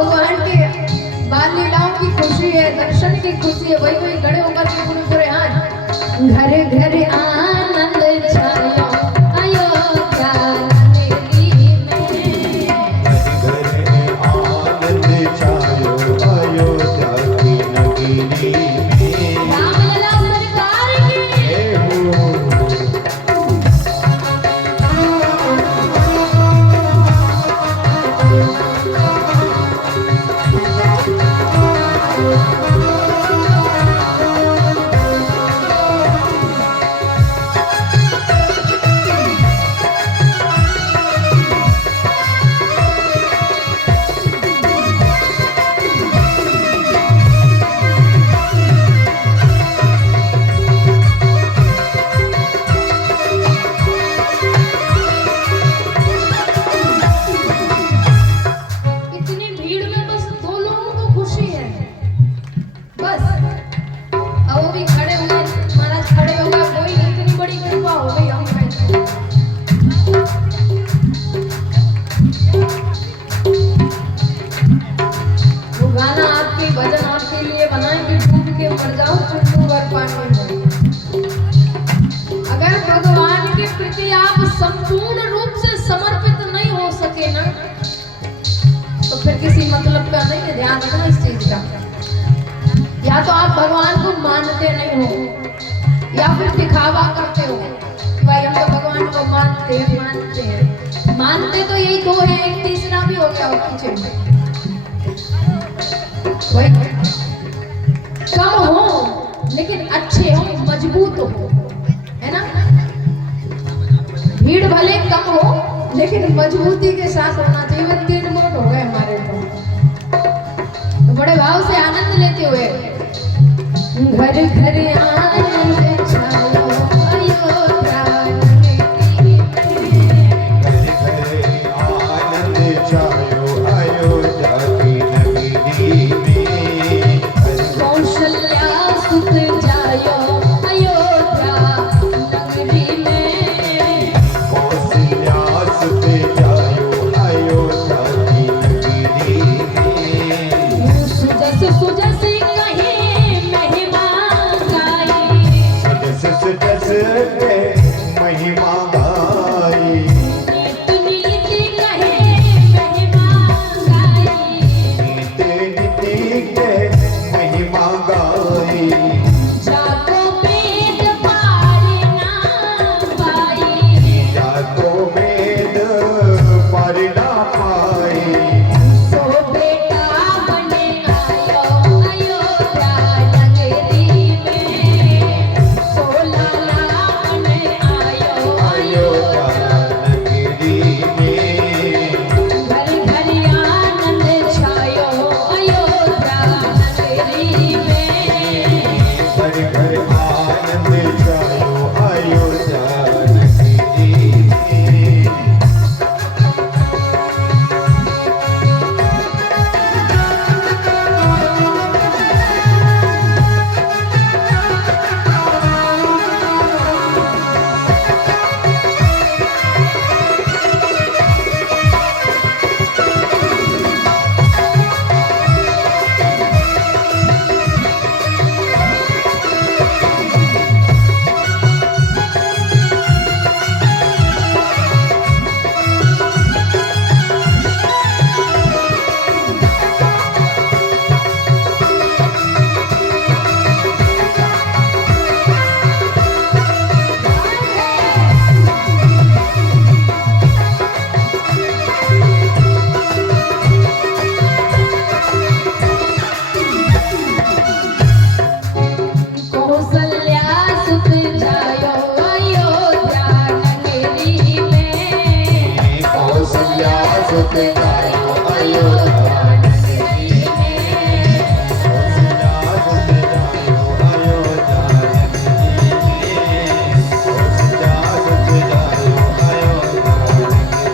भगवान के बाल लीलाओं की खुशी है, दर्शन की खुशी है, वही वही खड़े होकर के पूरे पूरे हाथ घरे घरे आनंद छायो अयोध्या नगरी में। घरे आनंद छायो अयोध्या की नगरी में। रामलला सरकार की जय हो। इतनी भीड़ में बस दो लोगों को खुशी है, बस। अब वो भी खड़े हुए, महाराज खड़े हो गए, कोई इतनी बड़ी कृपा हो गई हम पे। वो गाना आपके भजन आपके लिए बनाए कि डूब के मर जाओ चुन्नू वर पानी में। अगर भगवान के प्रति आप संपूर्ण रूप से समर्पित नहीं हो सके ना, तो फिर किसी मतलब का नहीं है। ध्यान रखना इस चीज का। या तो आप भगवान को मानते नहीं हो, या फिर दिखावा करते हो कि भाई हम तो भगवान को मानते हैं। मानते तो यही दो है, एक तीसरा भी हो गया और पीछे वही कम हो लेकिन अच्छे हो, मजबूत हो, है ना। भीड़ भले कम हो लेकिन मजबूती के साथ होना चाहिए। वो 3 मिनट हो गए हमारे तो बड़े भाव से आनंद लेते हुए घर घर आनंद छायो अयोध्या नगरी में। घरे आनंद छायो अयोध्या की नगरी में। कौशल्या सुख जा